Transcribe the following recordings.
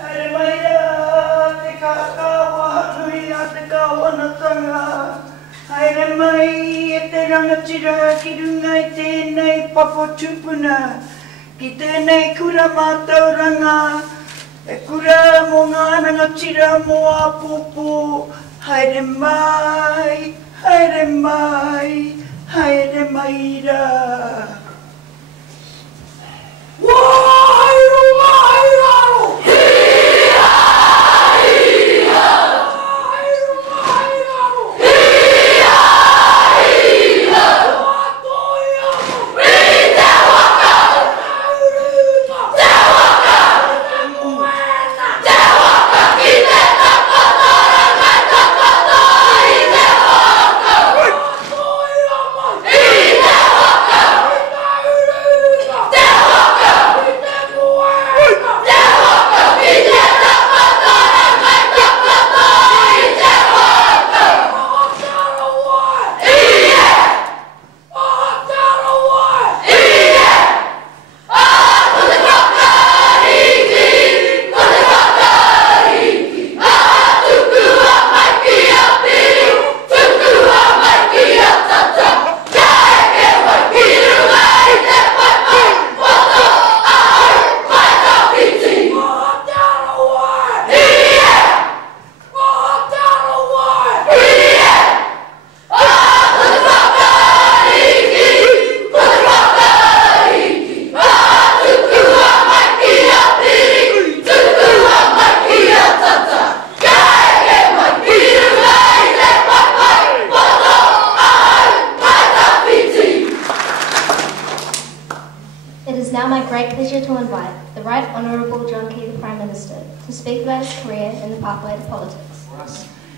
Haere mai rā, te kākawa hanui a te kāwanatanga. Haere mai e te rangatira ki runga i tēnei papo tupuna. Ki tēnei kura mātauranga, e kura mō ngā rangatira mō a pōpō. Haere mai, haere mai, haere mai rā.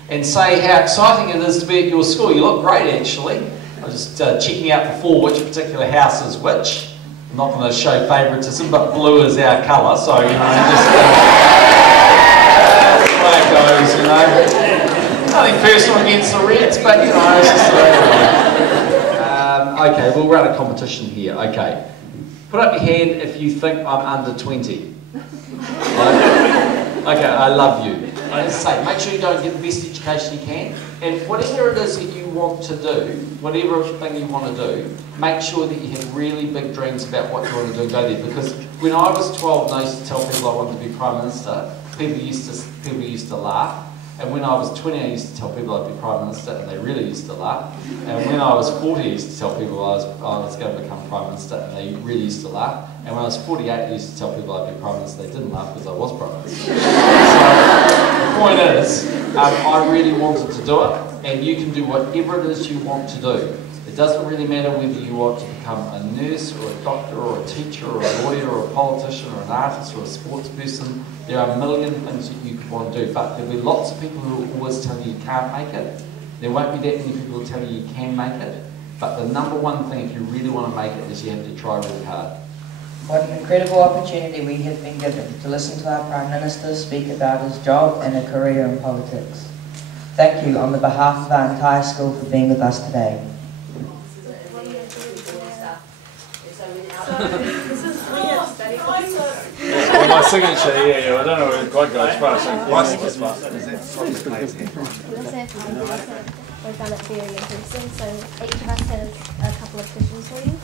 And say how exciting it is to be at your school. You look great, actually. I was just checking out before which particular house is which. I'm not going to show favouritism, but blue is our colour, so you know, just that's the way it goes, you know. Nothing personal against the Reds, but you know, it's just okay, we'll run a competition here. Okay, put up your hand if you think I'm under 20. Okay, I love you. As I say, make sure you don't get the best education you can, and whatever it is that you want to do, whatever thing you want to do, make sure that you have really big dreams about what you want to do and go there. Because when I was 12 and I used to tell people I wanted to be Prime Minister, people used to laugh. And when I was 20, I used to tell people I'd be Prime Minister, and they really used to laugh. And when I was 40, I used to tell people I was going to become Prime Minister, and they really used to laugh. And when I was 48, I used to tell people I'd be Prime Minister. They didn't laugh because I was Prime Minister. So the point is, I really wanted to do it, and you can do whatever it is you want to do. It doesn't really matter whether you want to become a nurse or a doctor or a teacher or a lawyer or a politician or an artist or a sports person. There are a million things that you could want to do, but there'll be lots of people who will always tell you you can't make it. There won't be that many people who tell you you can make it. But the number one thing, if you really want to make it, is you have to try really hard. What an incredible opportunity we have been given to listen to our Prime Minister speak about his job and a career in politics. Thank you on the behalf of our entire school for being with us today. My signature, yeah, I don't know where it quite goes fast. We've done it very interesting, so each of us has a couple of questions for you.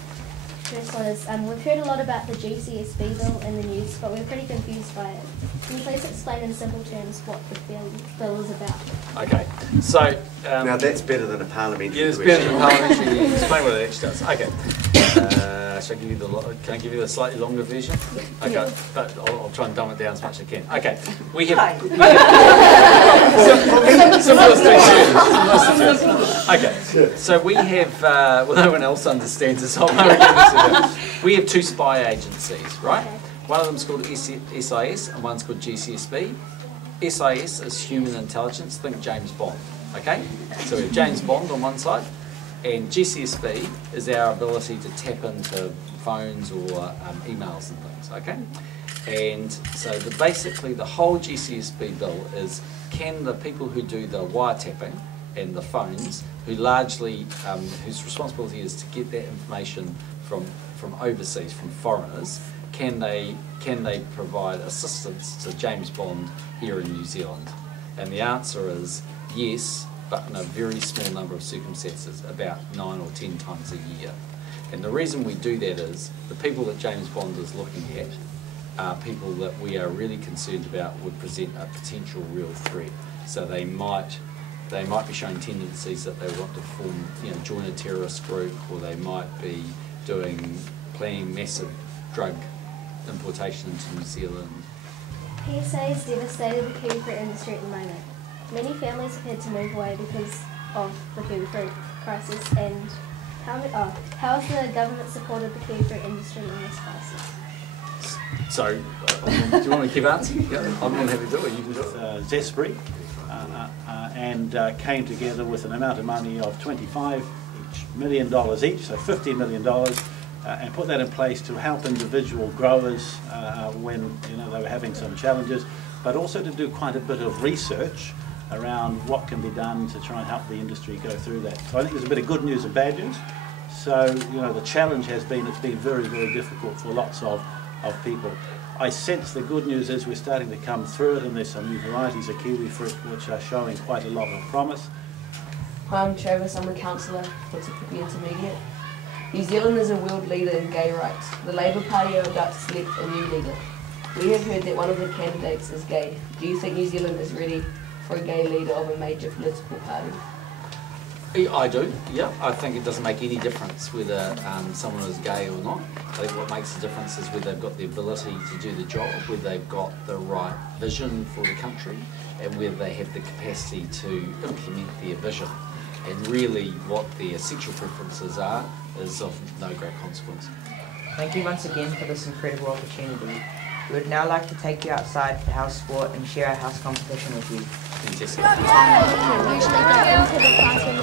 First one is, we've heard a lot about the GCSB bill in the news, but we're pretty confused by it. Can you please explain in simple terms what the bill is about? Okay, so... now that's better than a parliamentary question. Yeah, it's better than a parliamentary. Explain what it actually does. Okay. Shall I give you can I give you the slightly longer version? Okay, yeah. But I'll try and dumb it down as much as I can. Okay, we have... Okay, so we have... well, no one else understands this, so I'll we have two spy agencies, right? Okay. One of them is called SIS and one's called GCSB. SIS is human intelligence, think James Bond, okay? So we have James Bond on one side, and GCSB is our ability to tap into phones or emails and things, okay? And so basically the whole GCSB bill is, can the people who do the wiretapping and the phones, who largely, whose responsibility is to get that information from overseas, from foreigners, can they provide assistance to James Bond here in New Zealand? And the answer is yes, but in a very small number of circumstances, about 9 or 10 times a year. And the reason we do that is the people that James Bond is looking at are people that we are really concerned about would present a potential real threat. So they might be showing tendencies that they want to form, join a terrorist group, or they might be planning massive drug importation into New Zealand. PSA has devastated the kiwi fruit industry at the moment. Many families have had to move away because of the kiwi fruit crisis. And how has the government supported the kiwi fruit industry in this crisis? So, do you want me to keep answering? Yeah, I'm more than happy to do it. You can do it. Zespri, and came together with an amount of money of $25 million each, so $50 million, and put that in place to help individual growers when they were having some challenges, but also to do quite a bit of research around what can be done to try and help the industry go through that. So I think there's a bit of good news and bad news. So the challenge has been, it's been very, very difficult for lots of people. I sense the good news is we're starting to come through it, and there's some new varieties of kiwi fruit which are showing quite a lot of promise. Hi, I'm Travis, I'm a counsellor for Te Puke Intermediate. New Zealand is a world leader in gay rights. The Labour Party are about to select a new leader. We have heard that one of the candidates is gay. Do you think New Zealand is ready for a gay leader of a major political party? I do, yeah. I think it doesn't make any difference whether someone is gay or not. I think what makes the difference is whether they've got the ability to do the job, whether they've got the right vision for the country, and whether they have the capacity to implement their vision. And really what their sexual preferences are is of no great consequence. Thank you once again for this incredible opportunity. We would now like to take you outside for house sport and share our house competition with you. Fantastic. Usually go into the classroom.